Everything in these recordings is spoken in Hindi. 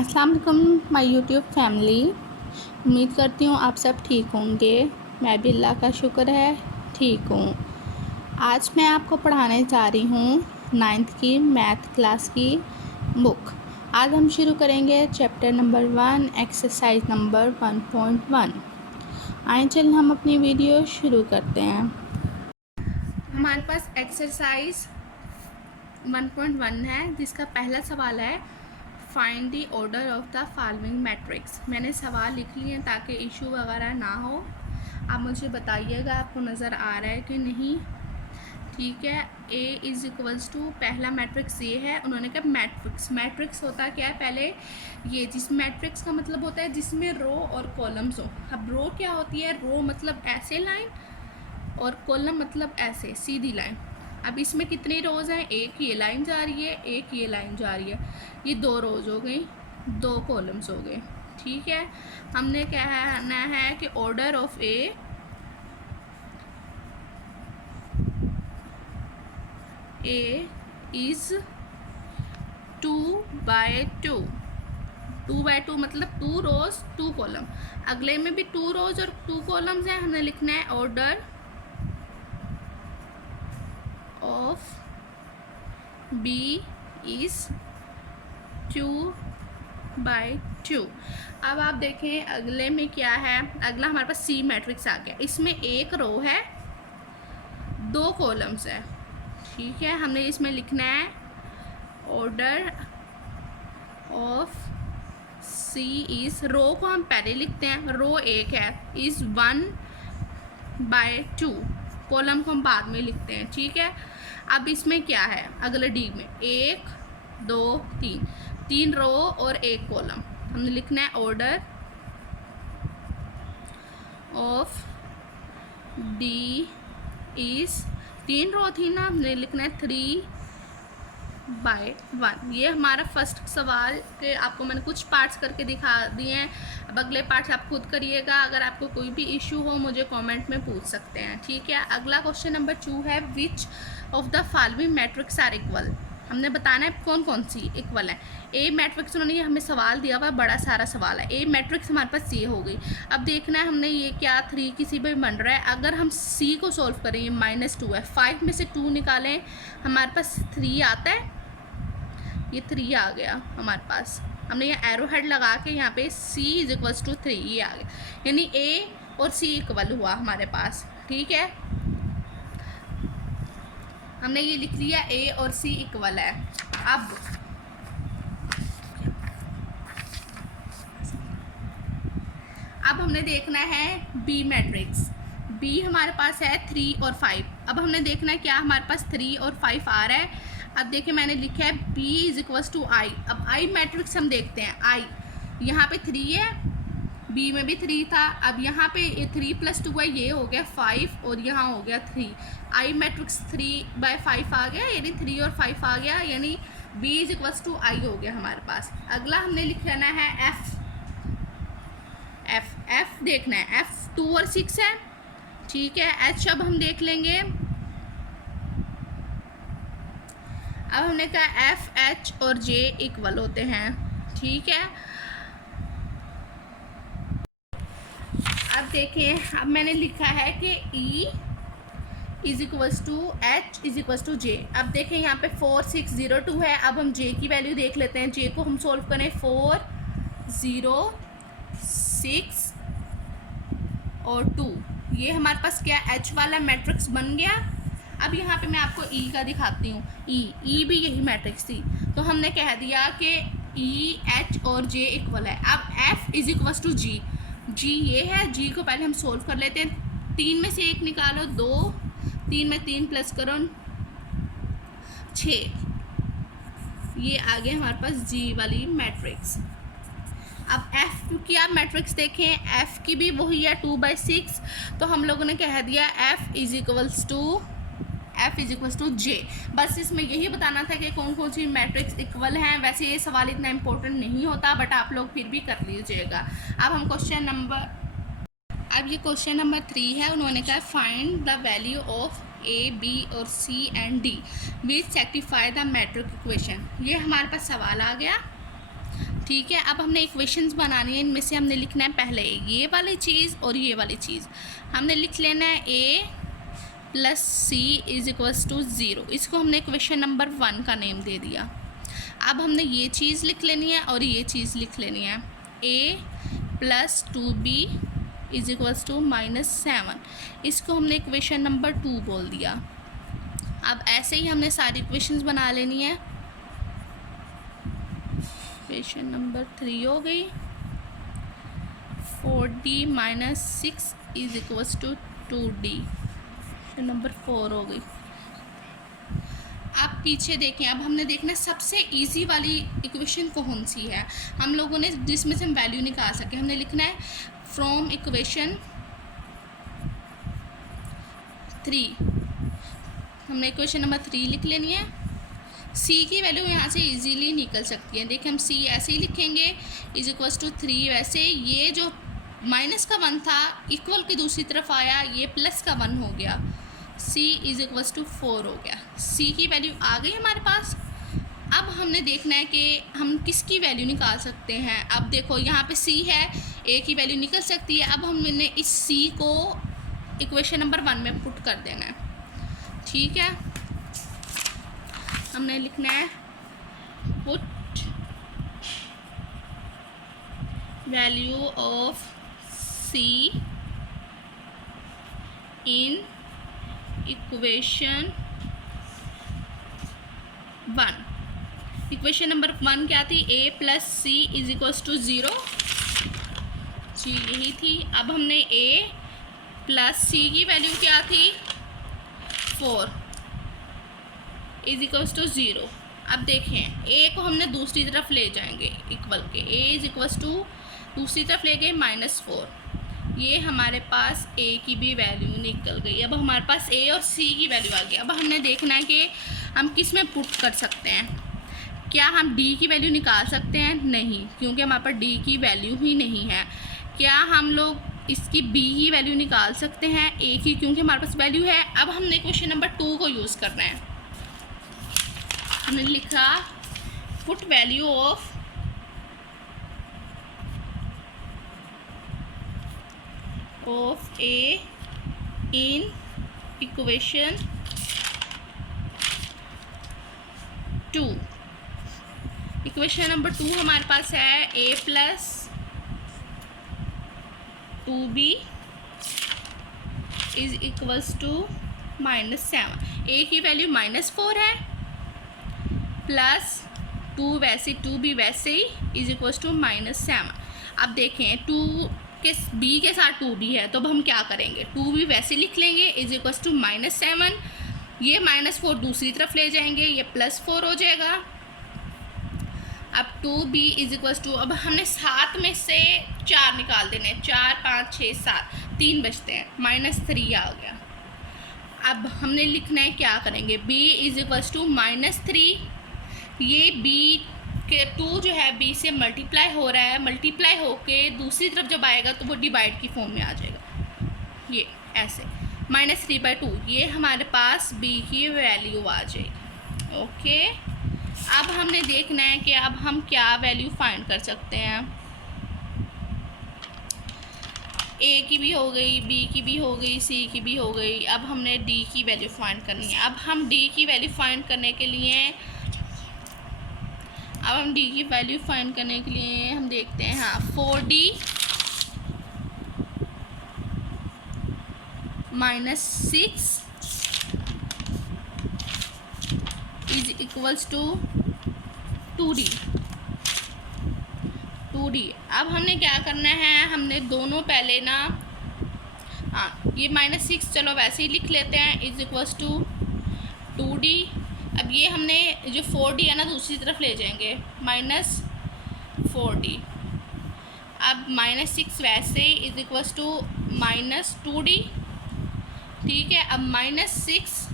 अस्सलाम वालेकुम माय यूट्यूब फैमिली। उम्मीद करती हूँ आप सब ठीक होंगे। मैं भी अल्लाह का शुक्र है ठीक हूँ। आज मैं आपको पढ़ाने जा रही हूँ 9th की मैथ क्लास की बुक। आज हम शुरू करेंगे चैप्टर नंबर 1 एक्सरसाइज नंबर 1.1। आइए चल हम अपनी वीडियो शुरू करते हैं। हमारे पास एक्सरसाइज 1.1 है जिसका पहला सवाल है find the order of the following matrix. मैंने सवाल लिख लिए हैं ताकि इशू वगैरह ना हो। आप मुझे बताइएगा आपको नज़र आ रहा है कि नहीं। ठीक है, A इज़ इक्वल्स टू पहला मैट्रिक्स ये है। उन्होंने कहा मैट्रिक्स होता क्या है, पहले ये जिस मैट्रिक्स का मतलब होता है जिसमें रो और कॉलम्स हो। अब रो क्या होती है, रो मतलब ऐसे लाइन और कॉलम मतलब ऐसे सीधी लाइन। अब इसमें कितनी रोज़ हैं, एक ये लाइन जा रही है, एक ये लाइन जा रही है, ये 2 रोज़ हो गई, 2 कॉलम्स हो गए। ठीक है, हमने कहना है कि ऑर्डर ऑफ ए इज़ 2/2। 2/2 मतलब 2 रोज़ 2 कॉलम। अगले में भी 2 रोज़ और 2 कॉलम्स हैं। हमने लिखना है ऑर्डर ऑफ बी इज़ 2/2। अब आप देखें अगले में क्या है। अगला हमारे पास सी मैट्रिक्स आ गया। इसमें एक रो है, 2 कॉलम्स है। ठीक है, हमने इसमें लिखना है ऑर्डर ऑफ सी इज़, रो को हम पहले लिखते हैं, रो एक है, इज़ 1/2, कॉलम को हम बाद में लिखते हैं। ठीक है, अब इसमें क्या है, अगले डी में 1 2 3, 3 रो और 1 कॉलम। हमने लिखना है ऑर्डर ऑफ डी इज़, 3 रो थी ना, हमने लिखना है 3/1। ये हमारा फर्स्ट सवाल के आपको मैंने कुछ पार्ट्स करके दिखा दिए हैं। अब अगले पार्ट्स आप खुद करिएगा। अगर आपको कोई भी इशू हो मुझे कमेंट में पूछ सकते हैं। ठीक है, अगला क्वेश्चन नंबर 2 है which of the following matrix are equal. हमने बताना है कौन कौन सी इक्वल है। ए मैट्रिक्स उन्होंने ये हमें सवाल दिया हुआ है, बड़ा सारा सवाल है। ए मैट्रिक्स हमारे पास ये हो गई। अब देखना है हमने ये क्या 3 किसी पे बन रहा है। अगर हम सी को सॉल्व करें, ये -2 है, 5 में से 2 निकालें हमारे पास 3 आता है। ये 3 आ गया हमारे पास। हमने ये एरो हेड लगा के यहाँ पे C इज इक्वल्स टू 3 ये आ गया, यानी A और C इक्वल हुआ हमारे पास। ठीक है, हमने ये लिख लिया A और C इक्वल है। अब हमने देखना है B मैट्रिक्स। B हमारे पास है 3 और 5। अब हमने देखना है क्या हमारे पास 3 और 5 आ रहा है। अब देखिए मैंने लिखा है B is equals to I। अब I मैट्रिक्स हम देखते हैं। I यहाँ पे 3 है, B में भी 3 था। अब यहाँ पे 3 + 2 है, ये हो गया 5 और यहाँ हो गया 3। I मैट्रिक्स 3/5 आ गया, यानी 3 और 5 आ गया, यानी B is equals to I हो गया हमारे पास। अगला हमने लिखना है F देखना है। F 2 और 6 है। ठीक है, H अब हम देख लेंगे। अब हमने कहा F, H और J इक्वल होते हैं। ठीक है, अब देखें, अब मैंने लिखा है कि E is equals to H is equals to J। अब देखें यहाँ पे 4 6 0 2 है। अब हम J की वैल्यू देख लेते हैं। J को हम सोल्व करें 4 0 6 और 2, ये हमारे पास क्या H वाला मैट्रिक्स बन गया। अब यहाँ पे मैं आपको E का दिखाती हूँ। E भी यही मैट्रिक्स थी, तो हमने कह दिया कि E H और J इक्वल है। अब F is equals to G ये है। G को पहले हम सोल्व कर लेते हैं। 3 में से 1 निकालो 2, 3 में 3 प्लस करो 6, ये आ गया हमारे पास G वाली मैट्रिक्स। अब F की आप मैट्रिक्स देखें, F की भी वही है 2/6, तो हम लोगों ने कह दिया F is equals to J। बस इसमें यही बताना था कि कौन कौन सी मैट्रिक्स इक्वल हैं। वैसे ये सवाल इतना इम्पोर्टेंट नहीं होता, बट आप लोग फिर भी कर लीजिएगा। अब हम क्वेश्चन नंबर 3 है। उन्होंने कहा find the value of A, B और C and D which satisfy the matrix equation. ये हमारे पास सवाल आ गया। ठीक है। अब हमने इक्वेशंस बनानी है, इनमें से हमने लिखना है पहले ये वाली चीज़ और ये वाली चीज़। हमने लिख लेना है a plus C is equals to 0। इसको हमने इक्वेशन नंबर 1 का नेम दे दिया। अब हमने ये चीज़ लिख लेनी है और ये चीज़ लिख लेनी है। a plus 2b is equals to -7। इसको हमने इक्वेशन नंबर 2 बोल दिया। अब ऐसे ही हमने सारी इक्वेशंस बना लेनी है। इक्वेशन नंबर 3 हो गई, 4d minus 6 is equals to 2d। Number 4 हो गई। आप पीछे देखें, अब हमने देखना सबसे इजी वाली इक्वेशन कौन सी है हम लोगों ने जिसमें से हम वैल्यू निकाल सके। हमने लिखना है फ्रॉम इक्वेशन 3। हमने इक्वेशन नंबर 3 लिख लेनी है। c की वैल्यू यहाँ से इजीली निकल सकती है। देखिए हम c ऐसे ही लिखेंगे इज इक्वल्स टू 3। वैसे ये जो माइनस का 1 था इक्वल की दूसरी तरफ आया, ये प्लस का 1 हो गया। c इज इक्वल्स टू 4 हो गया। c की वैल्यू आ गई हमारे पास। अब हमने देखना है कि हम किसकी वैल्यू निकाल सकते हैं। अब देखो यहाँ पे c है, a की वैल्यू निकल सकती है। अब हमने इस c को इक्वेशन नंबर 1 में पुट कर देना है। ठीक है, हमने लिखना है put value of c in equation 1। Equation number 1 क्या थी? a plus C is equals to 0 जी, यही थी। अब हमने a प्लस सी की वैल्यू क्या थी? 4 इज इक्वल्स टू 0। अब देखें a को हमने दूसरी तरफ ले जाएंगे इक्वल के, a इज इक्वल्स टू दूसरी तरफ ले गए -4। ये हमारे पास a की भी वैल्यू निकल गई। अब हमारे पास a और c की वैल्यू आ गई। अब हमने देखना है कि हम किस में पुट कर सकते हैं। क्या हम d की वैल्यू निकाल सकते हैं? नहीं, क्योंकि हमारे पास d की वैल्यू ही नहीं है। क्या हम लोग इसकी b की वैल्यू निकाल सकते हैं? a की, क्योंकि हमारे पास वैल्यू है। अब हमने क्वेश्चन नंबर 2 को यूज़ करना है। हमने लिखा put value of a in equation 2। Equation number 2 हमारे पास है a plus 2b is equals to -7। a की वैल्यू -4 है, प्लस 2 वैसे 2b वैसे ही इज इक्वल्स टू -7। अब देखें 2 के b के साथ 2b है, तो अब हम क्या करेंगे? 2b वैसे लिख लेंगे इज इक्वल्स टू -7। ये -4 दूसरी तरफ ले जाएंगे, ये +4 हो जाएगा। अब 2b इज इक्वल्स टू, अब हमने 7 में से 4 निकाल देने, 4 5 6 7, 3 बचते हैं, -3 आ गया। अब हमने लिखना है, क्या करेंगे? b is equals to -3। ये b के 2 जो है b से मल्टीप्लाई हो रहा है, मल्टीप्लाई होके दूसरी तरफ जब आएगा तो वो डिवाइड की फॉर्म में आ जाएगा। ये ऐसे -3/2, ये हमारे पास b की वैल्यू आ जाएगी। ओके, अब हमने देखना है कि अब हम क्या वैल्यू फाइंड कर सकते हैं। a की भी हो गई, b की भी हो गई, c की भी हो गई। अब हमने d की वैल्यू फाइंड करनी है। अब हम d की वैल्यू फाइंड करने के लिए हम देखते हैं, हाँ, 4d minus 6 is equals to 2d। अब हमने क्या करना है? हमने दोनों पहले ना, हाँ, ये -6 चलो वैसे ही लिख लेते हैं, इज इक्वल्स टू 2d। अब ये हमने जो 4d है ना दूसरी तरफ ले जाएंगे, -4d। अब -6 वैसे इज इक्वल्स टू -2d। ठीक है, अब -6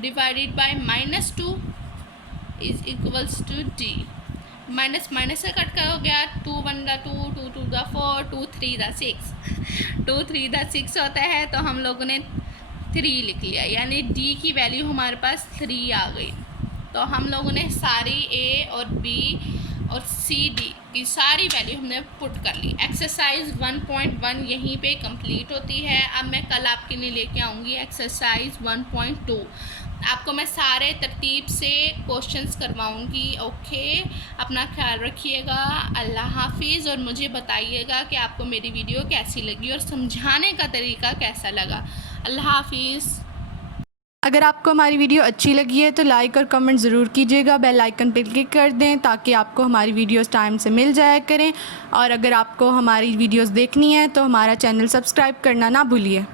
divided by -2 is equals to d। Minus minus से कट का हो गया, 2 1 2, 2 2 4, 2 3 6, 2 3 6 होता है, तो हम लोगों ने 3 लिख लिया, यानी d की वैल्यू हमारे पास 3 आ गई। तो हम लोगों ने सारी ए और बी और सी डी की सारी वैल्यू हमने पुट कर ली। एक्सरसाइज 1.1 यहीं पे कंप्लीट होती है। अब मैं कल आपके लिए लेके आऊँगी एक्सरसाइज 1.2। आपको मैं सारे तरतीब से क्वेश्चंस करवाऊँगी। ओके, अपना ख्याल रखिएगा। अल्लाह हाफिज़। और मुझे बताइएगा कि आपको मेरी वीडियो कैसी लगी और समझाने का तरीका कैसा लगा। अल्लाह हाफिज़। अगर आपको हमारी वीडियो अच्छी लगी है तो लाइक और कमेंट ज़रूर कीजिएगा। बेल आइकन पर क्लिक कर दें ताकि आपको हमारी वीडियोस टाइम से मिल जाया करें। और अगर आपको हमारी वीडियोस देखनी है तो हमारा चैनल सब्सक्राइब करना ना भूलिए।